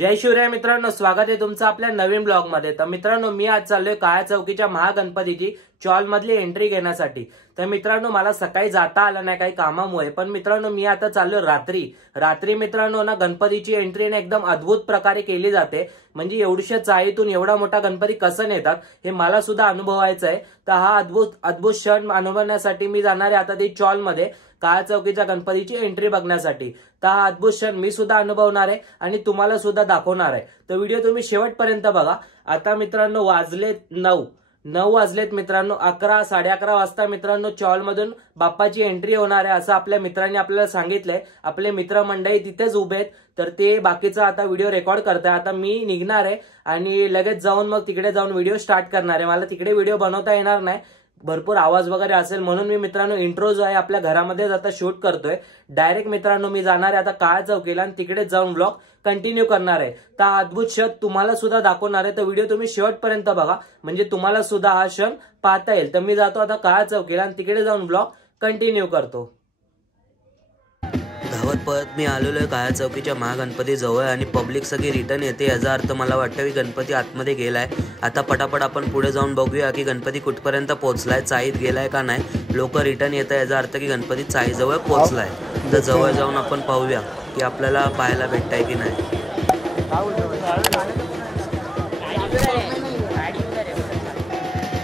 जय शिवराय मित्रांनो, स्वागत आहे तुमचं आपल्या नवीन ब्लॉग मध्ये। तर मित्रांनो, मी आज चाललोय काळ्या चौकीच्या महागणपतीची चॉल मधली एंट्री घेण्यासाठी। तर मित्रांनो, मला सकाळी जाता आलं नाही काही कामामुळे, पण मित्रांनो मी आता चाललोय रात्री मित्रांनो ना गणपतीची एंट्री ना एकदम अद्भुत प्रकारे केली जाते। म्हणजे एवढ्या चाळीतून एवढा मोठा गणपती कसं नेतात हे मला सुद्धा अनुभवायचं आहे। तर हा अद्भुत क्षण अनुभवण्यासाठी मी जाणार आहे आता ते चॉल मध्ये काळ्या चौकीच्या गणपतीची एंट्री बघण्यासाठी। तर हा अद्भुत क्षण मी सुद्धा अनुभवणार आहे आणि तुम्हाला सुद्धा दाखवणार आहे। तर व्हिडिओ तुम्ही शेवटपर्यंत बघा। आता मित्रांनो वाजलेत 9 वाजलेत मित्रांनो, 11 साडे 11 वाजता मित्रांनो चॉल मधून बाप्पाची एंट्री होणार आहे असं आपल्या मित्रांनी आपल्याला सांगितलंय। आपले मित्रमंडळी तिथेच उभे आहेत, तर ते बाकीचा आता व्हिडिओ रेकॉर्ड करताय। आता मी निघणार आहे आणि लगेच जाऊन मग तिकडे जाऊन व्हिडिओ स्टार्ट करणार आहे। मला तिकडे व्हिडिओ बनवता येणार नाही, भरपूर आवाज वगैरे असेल, म्हणून मी मित्रांनो इंट्रो जो आहे आपल्या घरामध्येच आता शूट करतोय। डायरेक्ट मित्रांनो मी जाणार आहे आता काळ्या चौकीला आणि तिकडे जाऊन व्लॉग कंटिन्यू करणार आहे। तर हा अद्भुत क्षण तुम्हाला सुद्धा दाखवणार आहे। तर व्हिडिओ तुम्ही शेवटपर्यंत बघा म्हणजे तुम्हाला सुद्धा हा क्षण पाहता येईल। तर मी जातो आता काळ्या चौकीला आणि तिकडे जाऊन व्लॉग कंटिन्यू करतो। धावत पळत मी आलेलो आहे काळ्या चौकीच्या महागणपती जवळ आणि पब्लिक सगळी रिटर्न येते। याचा अर्थ मला वाटतं की गणपती आतमध्ये गेलाय। आता पटापट आपण पुढे जाऊन बघूया की गणपती कुठपर्यंत पोहोचलाय, चाळीत गेलाय का नाही। लोक रिटर्न येत आहे, याचा अर्थ की गणपती चाळीजवळ पोहोचलाय। तर जवळ जाऊन आपण पाहूया की आपल्याला पाहायला भेटताय की नाही।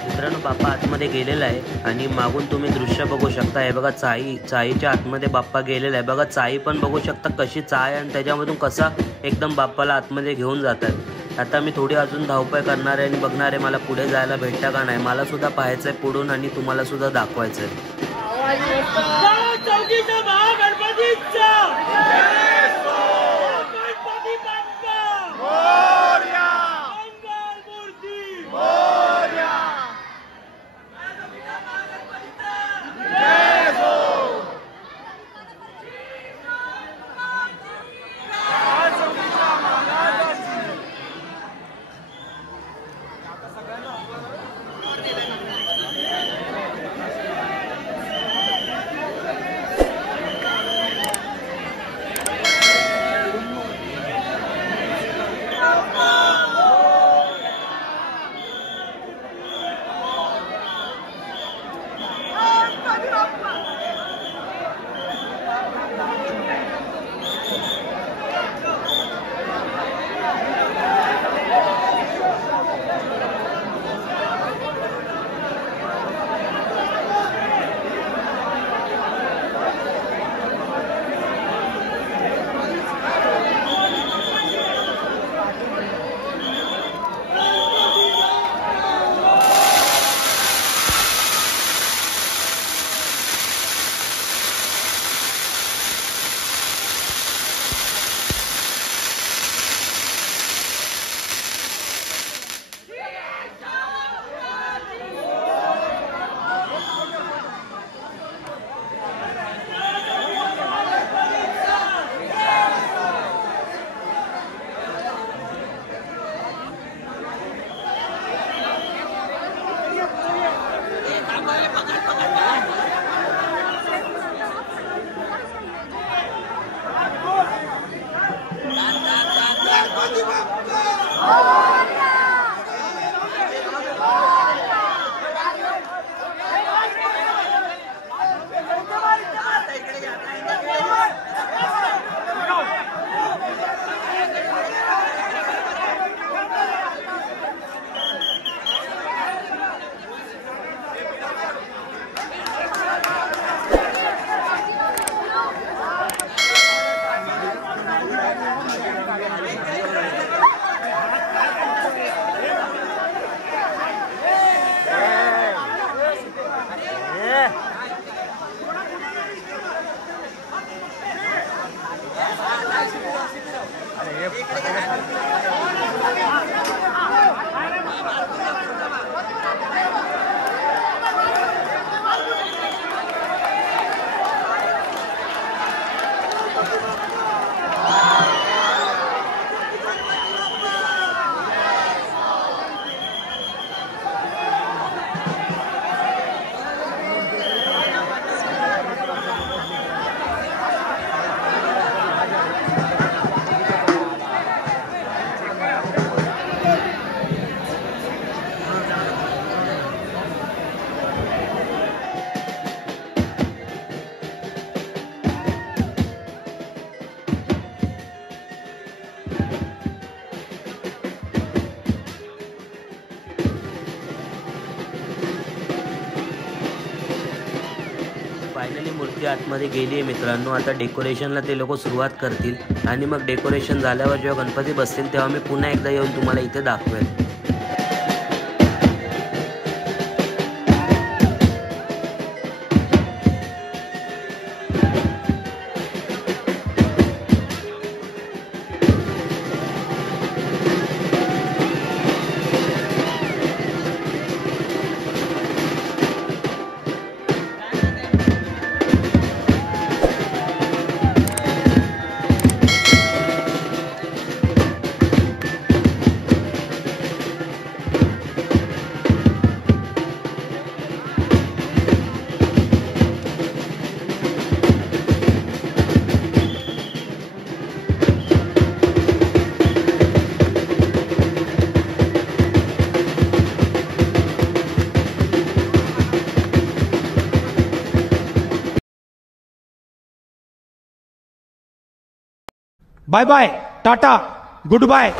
मित्रांनो बाप्पा आतमध्ये गेलेला आहे आणि मागून तुम्ही दृश्य बघू शकता। हे बघा चाळीच्या आतमध्ये बाप्पा गेलेला आहे। बघा चाळी पण बघू शकता कशी चाळ आणि त्याच्यामधून कसा एकदम बाप्पाला आतमध्ये घेऊन जातात। आता मी थोडी अजून धावपळ करणार आहे आणि बघणार आहे मला पुढे जायला भेटतं का नाही। मला सुद्धा पाहायचंय पुढून आणि तुम्हाला सुद्धा दाखवायचंय। मूर्ती आतमध्ये गेली आहे मित्रांनो. आता डेकोरेशनला ते लोक सुरुवात करतील आणि मग डेकोरेशन झाल्यावर जेव्हा गणपती बसतील तेव्हा मी पुन्हा एकदा येऊन तुम्हाला इथे दाखवेल. Bye bye, tata, good bye.